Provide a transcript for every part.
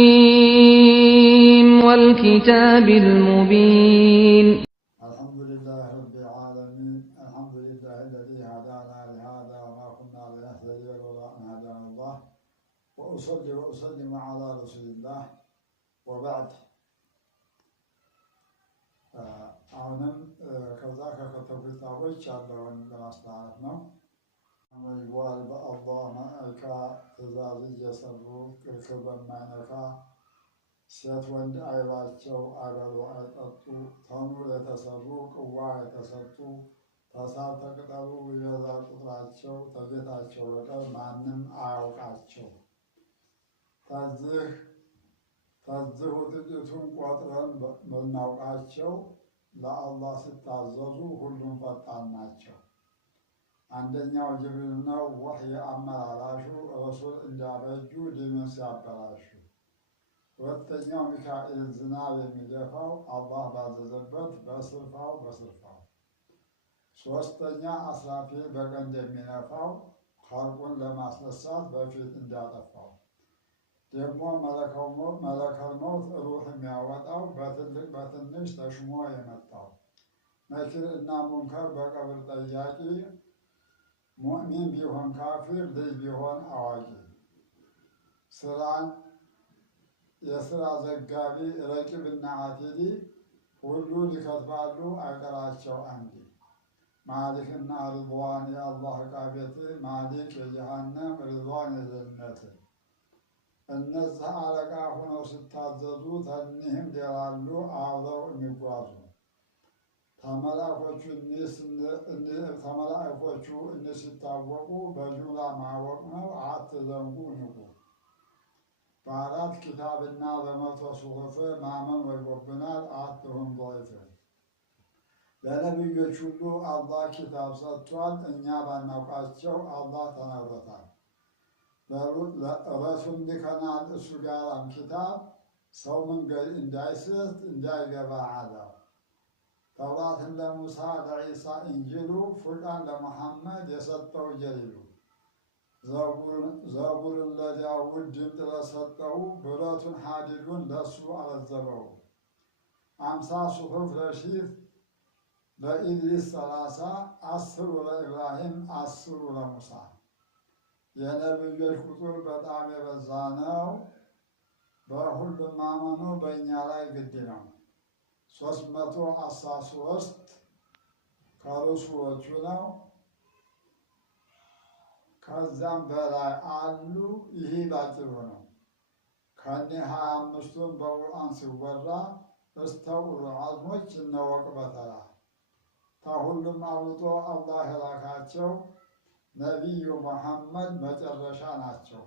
حاميم والكتاب المبين. الحمد لله رب العالمين. الحمد لله الذي هدانا لهذا وما كنا لنهتدي لولا أن هدانا الله. وأصلي وأسلم على رسول الله وبعد. አሁንም ከዛ ከከተቡት ኪታቦች ያለውን ለማስተላለፍ ነው። ይዋል በአላህ መላእክት ትእዛዝ እየሰሩ ክልክል በማይነካ ሴት ወንድ አይባቸው አበሉ አይጠጡ ተኑር የተሰሩ ቅዋ የተሰጡ ተሳር ተቅጠሉ ይበዛ ቁጥራቸው ተጌታቸው በቀር ማንም አያውቃቸው። ከዚሁ ጥቂቱን ቆጥረን ብናውቃቸው ለአላህ ሲታዘዙ ሁሉም ፈጣን ናቸው። አንደኛው ጅብሪል ነው፣ ወህይ አመላላሹ ረሱል እንዲያበጁ ዲንን ሲያበላሹ። ሁለተኛው ሚካኤል ዝናብ የሚደፋው አላህ ባዘዘበት በስርፋው። ሶስተኛ አስራፊል በቀንድ የሚነፋው ኸልቁን ለማስነሳት በፊት እንዲያጠፋው። ደግሞ መለከል መውት ሩህ የሚያወጣው በትልቅ በትንሽ ተሽሞ የመጣው። ነኪር እና ሙንከር በቀብር ጠያቂ፣ ሙእሚን ቢሆን ካፊር፣ ልጅ ቢሆን አዋቂ። የስራ ዘጋቢ ረቂብና አቲዲ ሁሉን ይከትባሉ አይቀራቸው አንዲ። ማሊክና ሪድዋን የአላህ ዕቃ ቤት፣ ማሊክ የጀሃነም ሪድዋን የጀነት። እነዚህ አለቃ ሆነው ሲታዘዙ ተኒህም ሌላሉ አብረው የሚጓዙ። ተመላእኮቹ እኒህ ሲታወቁ በጁላ ማወቅ ነው። አትዘንጉ ንቁ። በአራት ኪታብና በመቶ ሱሑፍ ማመን ወይቦብናል። አትሁን ضይፍ። ለነቢዮች ሁሉ አላህ ኪታብ ሰጥቷል። እኛ ባናውቃቸው አላህ ተናግሮታል። ረሱል ልከናል እሱ ጋራም ኪታብ ሰው መንገድ እንዳይስት እንዳይገባ አለው። ተውራትን ለሙሳ ለዒሳ እንጂሉ፣ ፉርቃን ለመሐመድ የሰጠው ጀሊሉ። ዘቡርን ለዳውድ ድምፅ ለሰጠው፣ ብረቱን ሐዲዱን ለሱ አለዘበው። 50 ሱሑፍ ለሺት ለኢድሪስ 30፣ 10 ለኢብራሂም 10 ለሙሳ። የነቢዮች ቁጥር በጣም የበዛ ነው። በሁሉም ማመኑ በእኛ ላይ ግድ ነው። 313 ከሩሱሎቹ ነው። ከዛም በላይ አሉ። ይህ ባጭሩ ነው። ከኒህ 25ቱን በቁርአን ሲወራ እስተ ኡሉል ዐዝሞች እነወቅ በተራ። ከሁሉም አብልጦ አላህ የላካቸው ነቢዩ መሐመድ መጨረሻ ናቸው።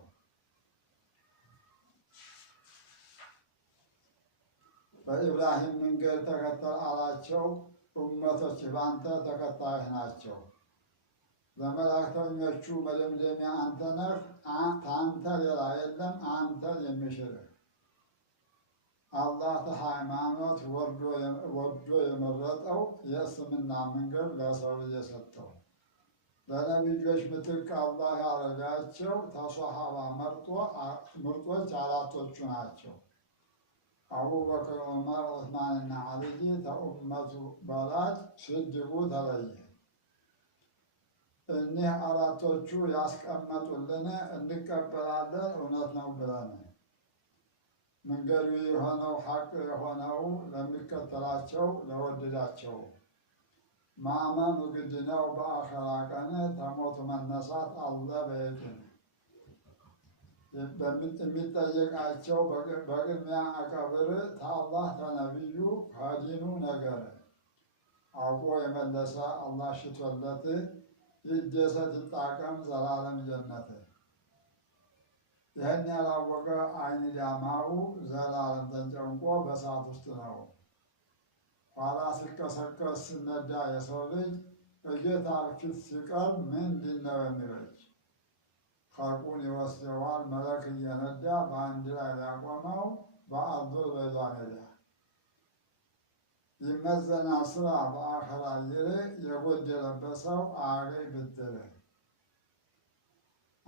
በኢብራሂም መንገድ ተከተል አላቸው። ኡመቶች ባንተ ተከታዮች ናቸው። ለመላእክተኞቹ መደምደሚያ አንተ ነህ። ከአንተ ሌላ የለም አንተን የሚሽርህ። አላህ ሃይማኖት ወርዶ የመረጠው የእስልምና መንገድ ለሰው ልጅ የሰጠው። ለነቢዮች ምትክ አላህ ያደረጋቸው ተሷሃባ ምርጦች አራቶቹ ናቸው። አቡበክር፣ ዑመር፣ ዑስማንና አልይ። ተኡመቱ በላጭ ስድቡ ተለየ። እኒህ አራቶቹ ያስቀመጡልን እንቀበላለን እውነት ነው ብለን። መንገዱ የሆነው ሐቅ የሆነው ለሚከተላቸው ለወደዳቸው ማመኑ ግድ ነው። በአኸራ ቀን ተሞቱ መነሳት አለ በየቂን። የሚጠየቃቸው በቅድሚያ ቀብር ተአላህ ተነቢዩ ከዲኑ ነገር አውቆ የመለሰ አላህ ሽቶለት ይደሰት ይጣቀም ዘላለም ጀነት። ይህን ያላወቀ አይን ዳማው ዘላለም ተንጨንቆ በእሳት ውስጥ ነው። ኋላ ሲቀሰቀስ ሲነዳ የሰው ልጅ በጌታ ፊት ሲቀርብ ምንድን ነው የሚበጅ? ኸልቁን ይወስደዋል መለክ እየነዳ በአንድ ላይ ሊያቆመው በአርዱል በይዷ ሜዳ። ይመዘናል ስራ በአኸራ የጎደለበት ሰው አያገኝ ብድር።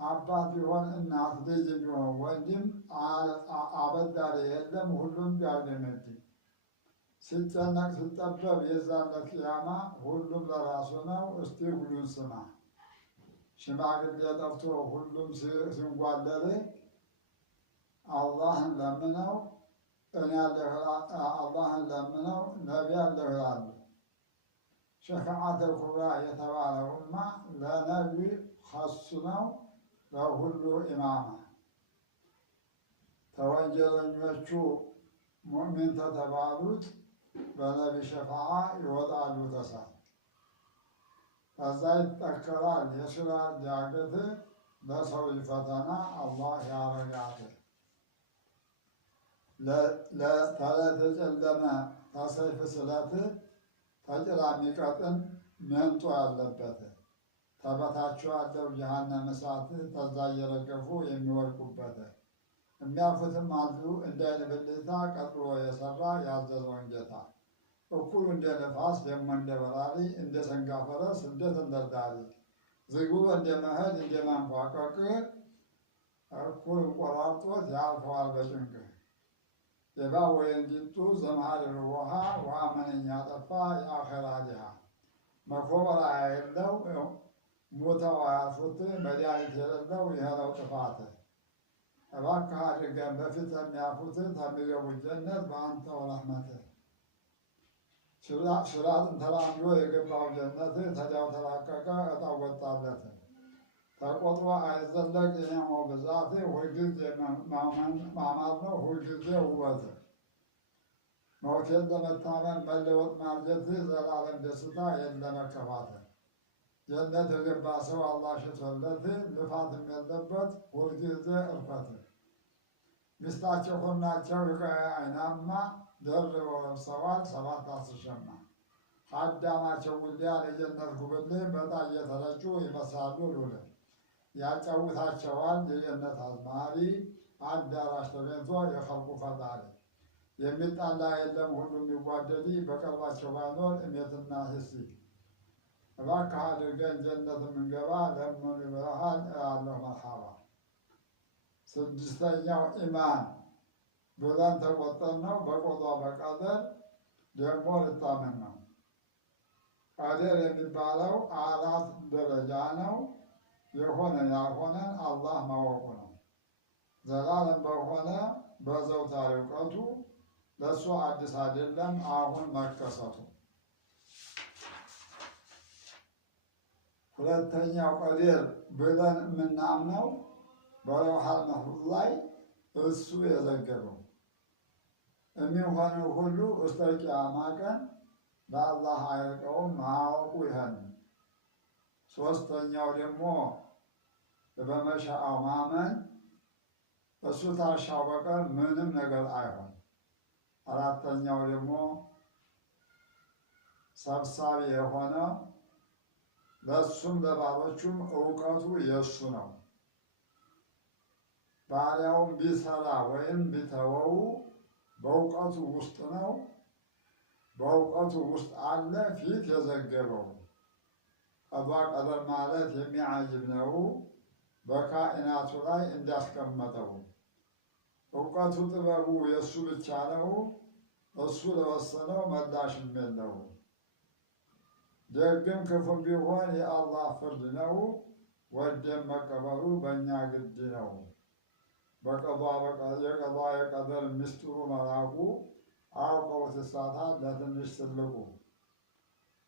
አባት ቢሆን እናት፣ ልጅ ቢሆን ወንድም አበዳሪ የለም፣ ሁሉም ቢያገነድ ሲጨነቅ ሲጠበብ የዛን ዕለት ቂያማ ሁሉም ለራሱ ነው። እስቲ ሁሉን ስማ። ሽማግሌ ጠርቶ ሁሉም ሲንጓለል አላህን ለምነው አላህን ለምነው ነቢ ያለሁ ይላሉ። ሸፋዓተል ኩብራ የተባለውማ ለነቢ ኸሱ ነው፣ ለሁሉ ኢማማ። ተወንጀለኞቹ ሙእሚን ተተባሉት በነቢ ሸፋዓ ይወጣሉ ተሳት። ከዛ ይጠከራል የሲራጥ ዳገት ለሰው ልጅ ፈተና አላህ ያረጋት። ተጨለመ ተሰይፍ ስለት ተጭራ የሚቀጥን መንጦ ያለበት ተበታቸው ያለው ጀሃነም እሳት ተዛ እየረገፉ የሚወድቁበት የሚያልፉትም አሉ እንደ ዓይን ብልጭታ ቀጥሮ የሰራ ያዘዘውን ጌታ እኩሉ እንደ ነፋስ ደግሞ እንደ በራሪ እንደ ሰንጋ ፈረስ እንደ ተንደርዳሪ ዝግቡ እንደ መሄድ እንደ ማንፏቀቅ እኩል ቆራርጦት ያልፈዋል በጭንቅ የባ ወየንዲጡ ዘመሃር ውሃ ምንኛ ጠፋ የአኸራ ድሃ መኮበራ የለው ሞተው አያልፉት መድኃኒት የሌለው ይህ ነው ጥፋት። እባክህ አድርገን በፊት የሚያልፉትን ከሚገቡት ጀነት በአንተው ረሕመትህ። ሲራጥን ተራምዶ የገባው ጀነት ተዲያው ተላቀቀ ዕጣው ወጣለት። ተቆጥሮ አይዘለቅ የኒዕማው ብዛት ሁልጊዜ ማማር ነው ሁልጊዜ ውበት። መውቴን ለመታመን መለወጥ ማርጀት ዘላለም ደስታ የለመከፋት። ጀነት የገባ ሰው አላህ ሽቶለት ልፋትም የለበት ሁልጊዜ እርፈት። ሚስታቸው ሁናቸው የቀይ አይናማ ደርበው ለብሰዋል 7 ሸማ። አዳማቸው ውልዲያን የጀነት ጉብል በጣ እየተረጩ ይመስላሉ ሉል። ያጫውታቸዋል የጀነት አዝማሪ አዳራሽ ተገኝቶ የኸልቁ ፈጣሪ። የሚጣላ የለም ሁሉም የሚዋደድ በቀልባቸው ባይኖር እሜትና ሂሲ። እባክህ አድርገን ጀነት የምንገባ ለምን ይብርሃን እላለሁ መርሐባ። ስድስተኛው ኢማን ብለን ተቆጠር ነው። በቆዷ በቀደር ደግሞ ልታምን ነው። ቀደር የሚባለው 4 ደረጃ ነው። የሆነ ያልሆነን አላህ ማወቁ ነው። ዘላለም በሆነ በዘውታሪ እውቀቱ ለእሱ አዲስ አይደለም አሁን መከሰቱ። ሁለተኛው ቀደር ብለን የምናምነው በለውሐል መሕፉዝ ላይ እሱ የዘገበው የሚሆነው ሁሉ እስከ ቂያማ ቀን ለአላህ አይርቀውም ማወቁ ይሄን። ሶስተኛው ደግሞ በመሻአው ማመን እሱ ታሻው በቀር ምንም ነገር አይሆን። አራተኛው ደግሞ ሰብሳቢ የሆነ ለሱም ለባሮቹም እውቀቱ የሱ ነው። ባሪያውም ቢሰራ ወይም ቢተወው በእውቀቱ ውስጥ ነው። በእውቀቱ ውስጥ አለ ፊት የዘገበው። ቀዷ ቀደር ማለት የሚያጅብ ነው። በካኢናቱ ላይ እንዳስቀመጠው እውቀቱ ጥበቡ የእሱ ብቻ ነው። እሱ ለወሰነው መላሽም የለው። ደግም ክፉም ቢሆን የአላህ ፍርድ ነው። ወደም መቀበሉ በእኛ ግድ ነው። የቀዷ የቀደር ምስጢሩ መራቁ አውቀውት ይሳታል ለትንሽ ትልቁ።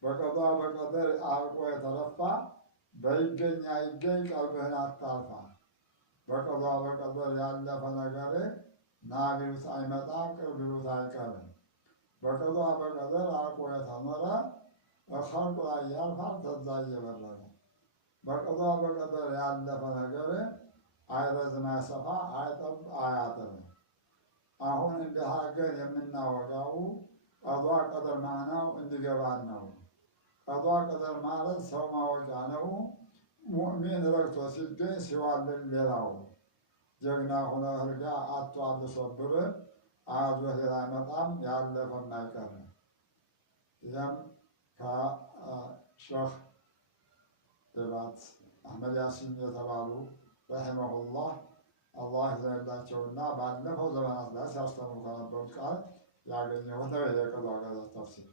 በቀዷ በቀደር አውቆ የተረፋ በይገኝ አይገኝ ቀልብህን አታልፋ። በቀዷ በቀደር ያለፈ ነገር ና ቢሉት አይመጣ ቅር ቢሉት አይቀርም። በቀዷ በቀደር አውቆ የተኖረ በኸልቁ ላይ ያልፋል ተዛ እየበረረ። በቀዷ በቀደር ያለፈ ነገር አይረዝም አይሰፋ አይጠብ አያጥርም። አሁን እንደ ሀገር የምናወጋው ቀዷ ቀደር ማዕናው እንዲገባን ነው። ቀዷ ቀደር ማለት ሰው ማወቂያ ነው። ሙእሚን ረግቶ ሲገኝ ሲዋልል ሌላው ጀግና ሆነ ህርጋ አቶ አልሶብር አያዞህ ሌላ አይመጣም ያለፈም አይቀርም። ይህም ከሼህ ድባት አህመድ ያሲን የተባሉ ረሒመሁላህ አላህ ይዘንላቸውና ባለፈው ዘመናት ላይ ሲያስተምሩ ከነበሩት ቃል ያገኘሁት የቀዷ ቀደር ተፍሲር